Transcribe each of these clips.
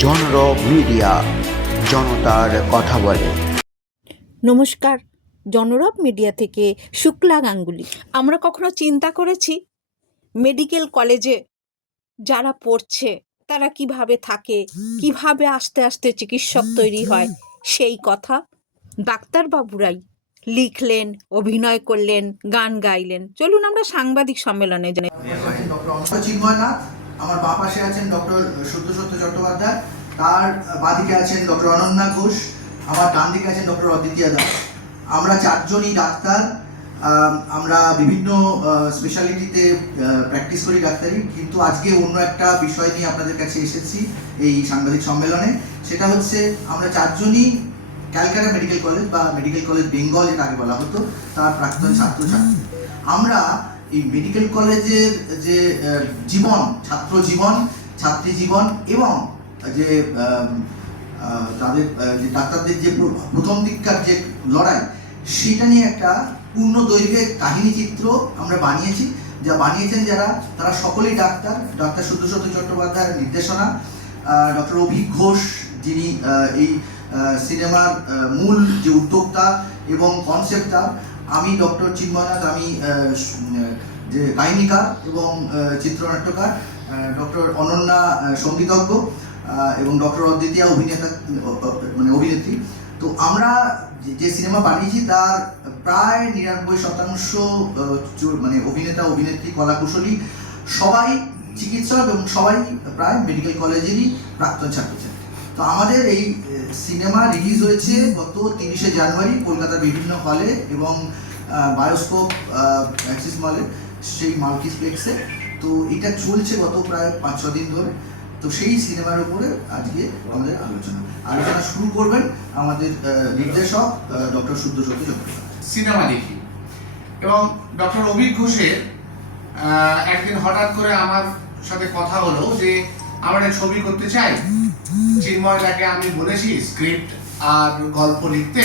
জনরব media, জনতার কথা বলে। নমস্কার, জনরব মিডিয়া থেকে শুক্লা গাঙ্গুলি। আমরা কখনো চিন্তা করেছি মেডিকেল কলেজে যারা পড়ছে তারা কিভাবে থাকে, কিভাবে আস্তে আস্তে চিকিৎসক তৈরি হয়? সেই কথা ডাক্তারবাবুরাই লিখলেন, অভিনয় করলেন, গান গাইলেন। চলুন আমরা সাংবাদিক সম্মেলনে জানি। ডক্টর চিন্ময় নাথ, আমার বাঁ পাশে আছেন ডক্টর সত্য চট্টোপাধ্যায়, তার বাঁদিকে আছেন ডক্টর অনন্যা ঘোষ, আমার ডান দিকে আছেন ডক্টর অদ্বিতীয়া দাস। আমরা চারজনই ডাক্তার। আমরা বিভিন্ন স্পেশালিটিতে প্র্যাকটিস করি ডাক্তারি, কিন্তু আজকে অন্য একটা বিষয় নিয়ে আপনাদের কাছে এসেছি এই সাংবাদিক সম্মেলনে। সেটা হচ্ছে আমরা চারজনই ক্যালকাটা মেডিকেল কলেজ বা মেডিকেল কলেজ বেঙ্গল যেটা আগে বলা হতো তার প্রাক্তন ছাত্রছাত্রী। আমরা এই মেডিকেল কলেজের যে জীবন, ছাত্র জীবন, ছাত্রী জীবন এবং যে তাদের যে ডাক্তারদের যে প্রথম দিককার যে লড়াই, সেটা নিয়ে একটা পূর্ণ দৈর্ঘ্যের কাহিনী চিত্র আমরা বানিয়েছি। যা বানিয়েছেন যারা, তারা সকলেই ডাক্তার। ডক্টর সত্য চট্টোপাধ্যায়ের নির্দেশনা, ডক্টর অভিক ঘোষ যিনি এই সিনেমার মূল যে উদ্যোক্তা এবং কনসেপ্টার, আমি ডক্টর চিন্ময়নাথ, আমি যে কাহিনীকার এবং চিত্রনাট্যকার, ডক্টর অনন্যা সঙ্গীতজ্ঞ এবং ডক্টর অদ্বিতীয়া অভিনেত্রী। তো আমরা যে সিনেমা বানিয়েছি তার প্রায় 99% অভিনেতা অভিনেত্রী কলাকুশলী সবাই চিকিৎসক এবং সবাই প্রায় মেডিকেল কলেজেরই প্রাক্তন ছাত্রছাত্রী। তো আমাদের এই সিনেমা রিলিজ হয়েছে গত 30শে জানুয়ারি কলকাতার বিভিন্ন হলে এবং বায়োস্কোপ, অ্যাক্সিস মলে, সেই মাল্টিপ্লেক্সে। তো এটা চলছে গত প্রায় 5-6 দিন ধরে। তো সেই সিনেমার উপরে আজকে আমাদের আলোচনা শুরু করবেন আমাদের নির্দেশক ডক্টর সত্য চট্টোপাধ্যায়। সিনেমা দেখি এবং ডক্টর অভিক ঘোষের একদিন হঠাৎ করে আমার সাথে কথা হলো যে আমরা একটা ছবি করতে চাই। চিন্ময়টাকে আমি বলেছি স্ক্রিপ্ট আর গল্প লিখতে,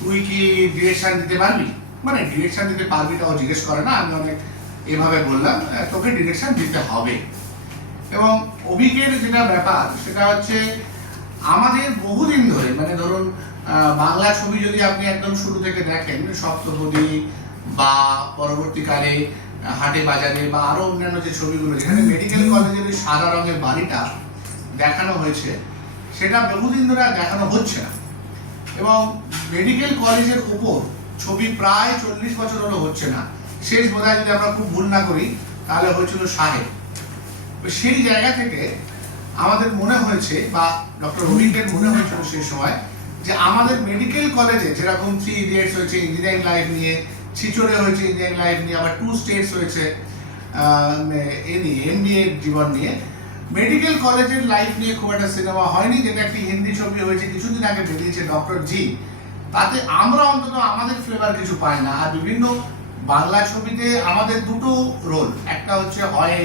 তুই কি ডিরেকশন দিতে পারবি? মানে ডিরেকশন দিতে পারবিটাও জিজ্ঞেস করে না, আমি অনেক এভাবে বললাম তোকে ডিরেকশন দিতে হবে। এবং অভিকের যেটা ব্যাপার সেটা হচ্ছে আমাদের বহুদিন ধরে, মানে ধরুন বাংলা ছবি যদি আপনি একদম শুরু থেকে দেখেন, সপ্তপদী বা পরবর্তীকালে হাটে বাজারে বা আরো অন্যান্য যে ছবিগুলো যেখানে মেডিকেল কলেজের ওই সাদা রঙের বাড়িটা দেখানো হয়েছে, সেটা বহুদিন ধরে দেখানো হচ্ছে না। এবং মেডিকেল কলেজের উপর ছবি প্রায় 40 বছর হলো হচ্ছে না। শেষ বোধহয় যদি আমরা খুব ভুল না করি তাহলে হয়েছিল সাহেব। সেই জায়গা থেকে আমাদের মনে হয়েছে, বা ডক্টর অভিকের মনে হয়েছিল সেই সময়, যে আমাদের মেডিকেল কলেজে যেরকম 3 ইডিয়টস হয়েছে ইঞ্জিনিয়ারিং লাইফ নিয়ে, ছিচড়ে হয়েছে ইঞ্জিনিয়ারিং লাইফ নিয়ে, আবার 2 স্টেটস হয়েছে এমবিএ জীবন নিয়ে, মেডিকেল কলেজের লাইফ নিয়ে খুব একটা সিনেমা হয়নি। যেটা একটি হিন্দি ছবি হয়েছে কিছুদিন আগে বেরিয়েছে ডক্টর জি, তাতে আমরা অন্তত আমাদের ফ্লেভার কিছু পাই না। আর বিভিন্ন বাংলা ছবিতে আমাদের দুটো রোল, একটা হচ্ছে হয়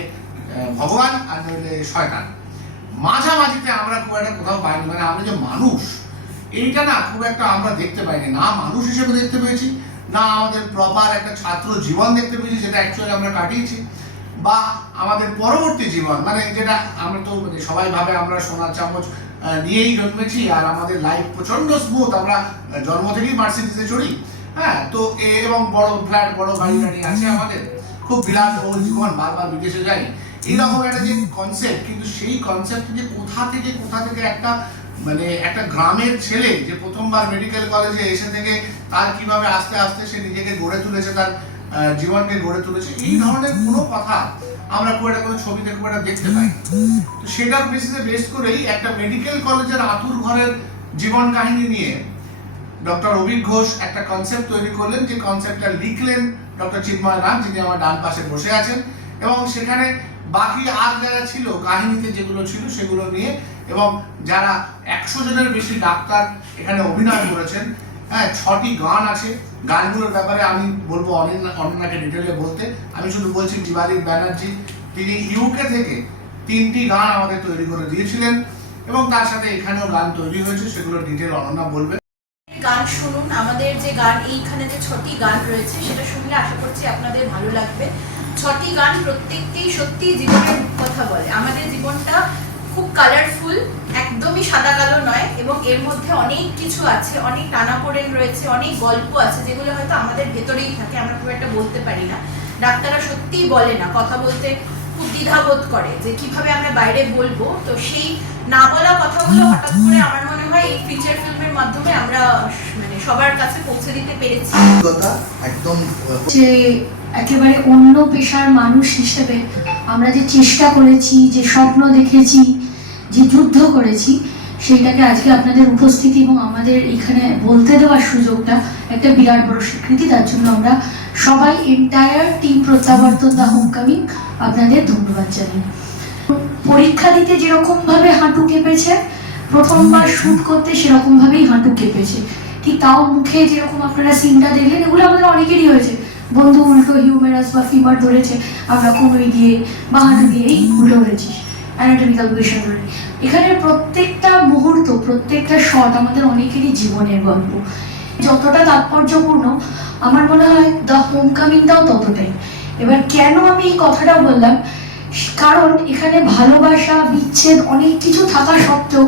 ভগবান আর নইলে শয়তান, মাঝামাঝিতে আমরা খুব একটা কোথাও পাইনি। মানে আমরা যে মানুষ, এইটা না খুব একটা আমরা দেখতে পাইনি, না মানুষ হিসেবে দেখতে পেয়েছি, না আমাদের প্রপার একটা ছাত্র জীবন দেখতে পেয়েছি যেটা অ্যাকচুয়ালি আমরা কাটিয়েছি, বা আমাদের পরবর্তী জীবন, মানে যেটা আমরা তো সবাই ভাবে আমরা সোনার চামচ নিয়েই জন্মেছি আর আমাদের লাইফ প্রচন্ড স্মুথ, আমরা জন্ম থেকেই মার্সিডিজে চড়ি, হ্যাঁ, তো এবং বড় ফ্ল্যাট, বড় বাড়ি গাড়ি আছে আমাদের, খুব বিলাসবহুল জীবন, বারবার বিদেশে যাই, এইরকম একটা যে কনসেপ্ট। কিন্তু সেই কনসেপ্ট যে কোথা থেকে একটা গ্রামের ছেলে যে প্রথমবার মেডিকেল কলেজে এসে থেকে তার কিভাবে আস্তে আস্তে সে নিজেকে গড়ে তুলেছে, তার জীবনকে গড়ে তুলেছে, এই ধরনের কোনো কথা আমরা খুব একটা কোনো ছবিতে খুব একটা দেখতে পাই। তো সেটার বেসিসে বেস করেই একটা মেডিকেল কলেজের আতুর ঘরের জীবন কাহিনী নিয়ে ডক্টর অভিক ঘোষ একটা কনসেপ্ট তৈরি করলেন, যে কনসেপ্টটা লিখলেন ডক্টর চিন্ময় নাথ, যিনি আমার ডান পাশে বসে আছেন। এবং সেখানে বাকি আর যারা ছিল কাহিনীতে যেগুলো ছিল সেগুলো নিয়ে, এবং যারা 100 জনের বেশি ডাক্তার এখানে অভিনয় করেছেন, হ্যাঁ, 6টি গান আছে। গানগুলোর ব্যাপারে আমি বলবো অনন্যাকে ডিটেলে বলতে। আমি শুধু বলছি দিওয়ালি ব্যানার্জি, তিনি ইউকে থেকে 3টি গান আমাদের তৈরি করে দিয়েছিলেন এবং তার সাথে এখানেও গান তৈরি হয়েছে, সেগুলো ডিটেল অনন্যা বলবে। গান শুনুন, আমাদের যে গান এইখানে যে 6টি গান রয়েছে সেটা শুনলে আশা করছি আপনাদের ভালো লাগবে। 6টি গান প্রত্যেকটি সত্যি জীবনের কথা বলে। আমাদের জীবনটা খুব কালারফুল, একদমই সাদা কালো নয়, এবং এর মধ্যে অনেক কিছু আছে, অনেক টানাপোড়েন রয়েছে, অনেক গল্প আছে যেগুলো হয়তো আমাদের ভেতরেই থাকে, আমরা খুব একটা বলতে পারি না। ডাক্তাররা সত্যিই বলে না, কথা বলতে খুব দ্বিধাবোধ করে যে কিভাবে আমরা বাইরে বলবো। তো সেই না বলা কথাগুলো হঠাৎ করে আমার মনে হয় এই ফিচার ফিল্মের মাধ্যমে আমরা মানে সবার কাছে পৌঁছে দিতে পেরেছি। কথা একদম যে একেবারে অন্য পেশার মানুষ হিসেবে আমরা যে চেষ্টা করেছি, যে স্বপ্ন দেখেছি, যে যুদ্ধ করেছি, সেইটাকে আজকে আপনাদের উপস্থিতি এবং আমাদের এখানে বলতে দেওয়ার সুযোগটা একটা বিরাট বড় স্বীকৃতি। তার জন্য আমরা সবাই এন্টায়ার টিম প্রত্যাবর্তন দা হোমকামিং আপনাদের ধন্যবাদ জানাই। পরীক্ষা দিতে যেরকম ভাবে হাঁটু কেঁপেছে, প্রথমবার শুট করতে সেরকম ভাবেই হাঁটু কেঁপেছে, ঠিক তাও মুখে যেরকম আপনারা সিনটা দেখলেন, এগুলো আমাদের অনেকেরই হয়েছে। বন্ধু উল্টো হিউমেরাস বা ফিমার ধরেছে, আমরা কোনোই দিয়ে বা হাঁটু দিয়েই উল্টো ধরেছি, অ্যানাটমিক্যাল পজিশন ধরে। এখানে প্রত্যেকটা মুহূর্ত, প্রত্যেকটা শট আমাদের অনেকেরই জীবনের গল্প। যতটা তাৎপর্যপূর্ণ আমার মনে হয় দ্য হোমকামিংটাও ততটাই। এবার কেন আমি এই কথাটা বললাম, কারণ এখানে ভালোবাসা, বিচ্ছেদ অনেক কিছু থাকা সত্ত্বেও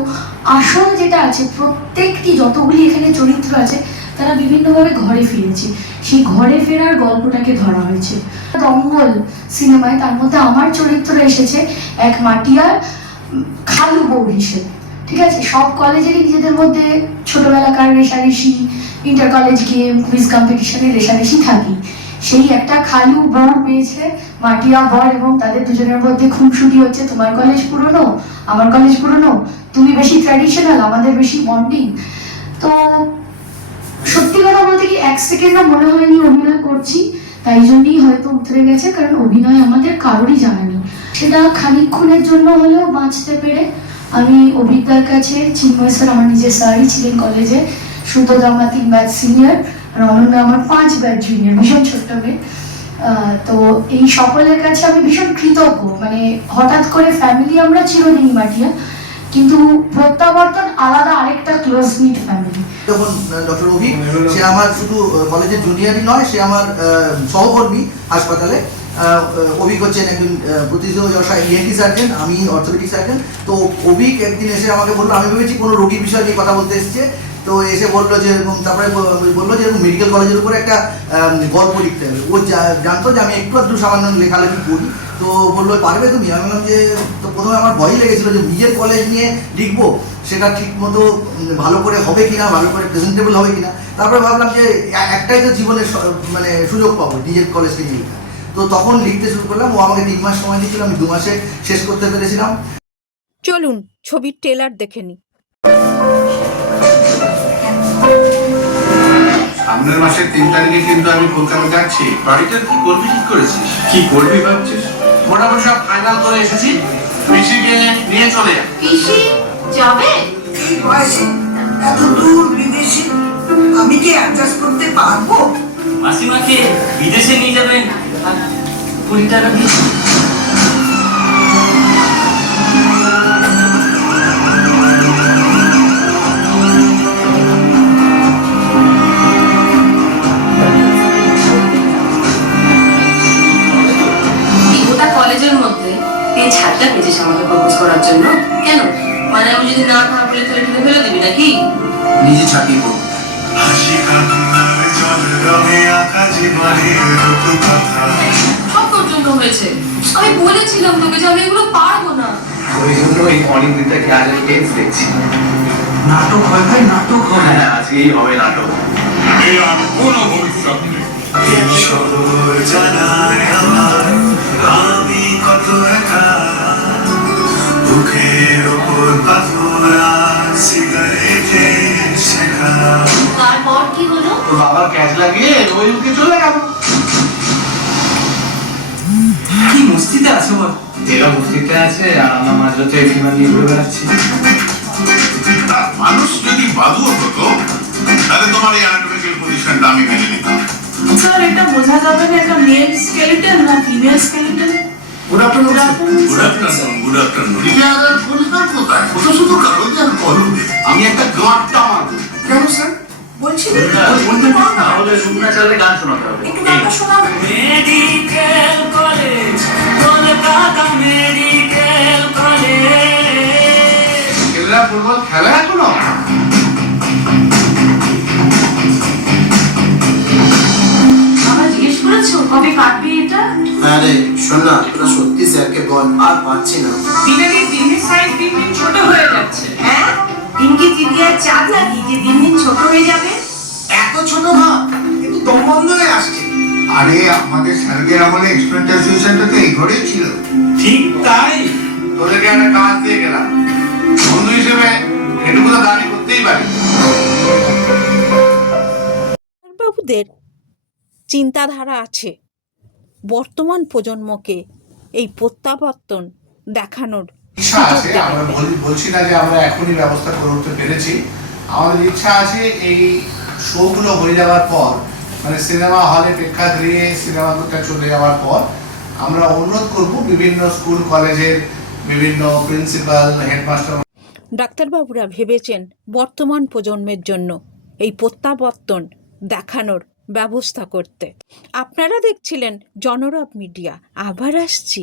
আসল যেটা আছে, প্রত্যেকটি যতগুলি এখানে চরিত্র আছে তারা বিভিন্নভাবে ঘরে ফিরেছে, সেই ঘরে ফেরার গল্পটাকে ধরা হয়েছে। দঙ্গল সিনেমায় তার মধ্যে আমার চরিত্র এসেছে এক মাটিয়ার খালু বউ হিসেবে। ঠিক আছে, সব কলেজেরই নিজেদের মধ্যে ছোটবেলাকার রেষারেষি, ইন্টার কলেজ গেম, কুইজ কম্পিটিশনে রেষারেষি থাকি। সেই একটা খালু বউ পেয়েছে মাটিয়া বর, এবং তাদের দুজনের মধ্যে খুনসুটি হচ্ছে, তোমার কলেজ পুরনো, আমার কলেজ পুরনো, তুমি বেশি ট্র্যাডিশনাল, আমাদের বেশি বন্ডিং। তো সত্যি কথা বলতে কি এক সেকেন্ডও মনে হয়নি অভিনয় করছি, তাই জন্যই হয়তো উতরে গেছে, কারণ অভিনয় আমাদের কারোরই জানা নেই। সেটা খানিকক্ষণের জন্য হলেও বাঁচতে পেরে আমি অভিজ্ঞতার কাছে, চিন্ময় স্যার আমার নিজের স্যারই ছিলেন কলেজে, সুতোদা আমার 3 ব্যাচ সিনিয়র, আর অনন্যা আমার 5 ব্যাচ জুনিয়র, ভীষণ ছোট্ট মেয়ে। তো এই সকলের কাছে আমি ভীষণ কৃতজ্ঞ। মানে হঠাৎ করে ফ্যামিলি আমরা চিরদিনই মাটিয়া, কিন্তু প্রত্যাবর্তন আলাদা আরেকটা ক্লোজ নিট ফ্যামিলি। যখন ডক্টর অভিক, সে আমার শুধু কলেজের জুনিয়রই নয়, সে আমার সহকর্মী হাসপাতালে। অভিক হচ্ছেন একজন প্রতিযোগী ইএনটি সার্জন, আমি অর্থোপেডিক সার্জন। তো অভিক একদিন এসে আমাকে বললো, আমি ভেবেছি কোনো রোগীর বিষয় নিয়ে কথা বলতে এসছে, তো এসে বললো যে এরকম, তারপরে বললো যে এরকম মেডিকেল কলেজের উপরে একটা গল্প লিখতে হবে। ও জানতো যে আমি একটু আধটু সামান্য লেখালেখি করি, তো বললো পারবে তুমি? আমি বললাম যে, তো প্রথমে আমার ভয়ই লেগেছিলো যে নিজের কলেজ নিয়ে লিখবো, সেটা ঠিক মতো ভালো করে হবে কিনা, ভালো করে প্রেজেন্টেবল হবে কিনা। তারপরে ভাবলাম যে একটাই তো জীবনে মানে সুযোগ পাবো নিজের কলেজকে নিয়ে লেখা। তো তখন লিখতে শুরু করলাম। ও আমাকে 3 মাস সময় দিয়েছিল, আমি 2 মাসে শেষ করতে পেরেছিলাম। চলুন ছবির ট্রেলার দেখে নিই। সামনের মাসের 3 তারিখে কিন্তু আমি কলকাতা যাচ্ছি। বাড়িটা কি করবি ঠিক করেছিস? কি করবি ভাবছিস? মোটামুটি সব ফাইনাল করে এসেছি, পিসিকে নিয়ে চলে যা। পিসি যাবে? এই বয়সে এত দূর বিদেশে আমি কি অ্যাডজাস্ট করতে পারবো? মাসিমাকে বিদেশে নিয়ে যাবেন, 20 টাকা দিয়ে। গোটা কলেজের মধ্যে এই ছাড়টা পেয়েছিস আমাকে প্রপোজ করার জন্য? কেন? মানে আমি যদি না না বলে তুলে ঠেলে ফেলে দিবি নাকি? নিজে ছাপিয়ে পড়বো। সব তোর জন্য হয়েছে। আমি বলেছিলাম তোকে যে আমি এগুলো পারবো না। ওই জন্য এই মর্নিং দিনটাকে আজ আমি টেন্স দেখছি। নাটক হয় ভাই, নাটক হয়। হ্যাঁ, আজকেই হবে নাটক। আমি কত একা, বুকের ওপর পাথর আর সিগারেটে শেখা। তারপর কি হলো? তো বাবার ক্যাচ লাগিয়ে ওই উঠে চলে গেল। কি মস্তিতে আছে বল? এরা মস্তিতে আছে আর আমরা মাঝরাতে ফিমার নিয়ে ঘুরে বেড়াচ্ছি। মানুষ যদি বাদুও হতো তাহলে তোমার এই অ্যানাটমিক্যাল পজিশনটা আমি মেনে নিতাম। স্যার এটা বোঝা যাবে না এটা মেল স্কেলিটন না female skeleton? Good afternoon. Good afternoon. Good afternoon. Retire পরিবার কোথায়? কত শুধু কাগজে আর কলমে। আমি একটা গাঁটটা মারবো। কেন স্যার? বলছি বলতে পারো না, আমাদের রুমনা চালে গান শোনাতে হবে। একটু গানটা শোনাও। Medical college, Kolkata medical college. Football খেলে এখনো? বাবা জিজ্ঞেস করেছো কবে কাটবে এটা? হ্যাঁ রে শোন না, তোরা সত্যি স্যারকে বল, আর পারছি না। দিনের সাইজ দিন দিন ছোট হয়ে যাচ্ছে। হ্যাঁ, দিন কি তৃতীয়ার চাঁদ নাকি যে দিন দিন ছোট হয়ে যাবে? এত ছোট ভাব কিন্তু দম বন্ধ হয়ে আসছে। আরে আমাদের স্যারদের আমলে এক্সপেন্ট অ্যাসোসিয়েশনটা তো এই ঘরেই ছিল। ঠিক তাই। তোদেরকে একটা কাজ দিয়ে গেলাম, বন্ধু হিসেবে এটুকু তো দাবি করতেই পারি। বাবুদের চিন্তাধারা আছে বর্তমান প্রজন্মকে এই প্রত্যাবর্তন দেখানোর ইচ্ছা আছে, আমরা বলছি না যে আমরা এখনই ব্যবস্থা করে উঠতে পেরেছি। আমাদের ইচ্ছা আছে এই শোগুলো হয়ে যাওয়ার পর, মানে সিনেমা হলে প্রেক্ষাগৃহে সিনেমাটা চলে যাওয়ার পর আমরা অনুরোধ করব বিভিন্ন স্কুল কলেজের বিভিন্ন প্রিন্সিপাল, হেডমাস্টার। ডাক্তারবাবুরা ভেবেছেন বর্তমান প্রজন্মের জন্য এই প্রত্যাবর্তন দেখানোর ব্যবস্থা করতে। আপনারা দেখছিলেন জনরব মিডিয়া, আবার আসছি।